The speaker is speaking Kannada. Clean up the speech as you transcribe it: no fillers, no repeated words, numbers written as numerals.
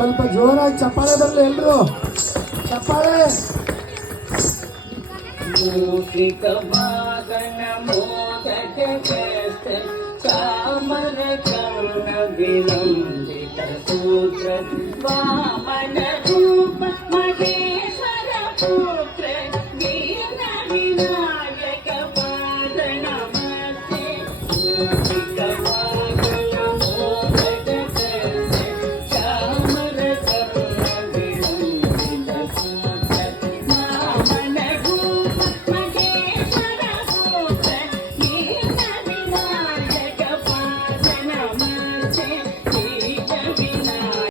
ಸ್ವಲ್ಪ ಜೋರಾಗಿ ಚಪ್ಪಾಳೆ ಬರಲಿ ಎಲ್ರು ಚಪ್ಪಾಳೆ. ಮೂಷಿಕ ವಾಹನ ಮೋದಕ ಚಾಮರ ಕರ್ಣ ವಿಲಂಬಿತ ಸೂತ್ರ ವಾಮನ ರೂಪ ಮಹೇಶ್ವರ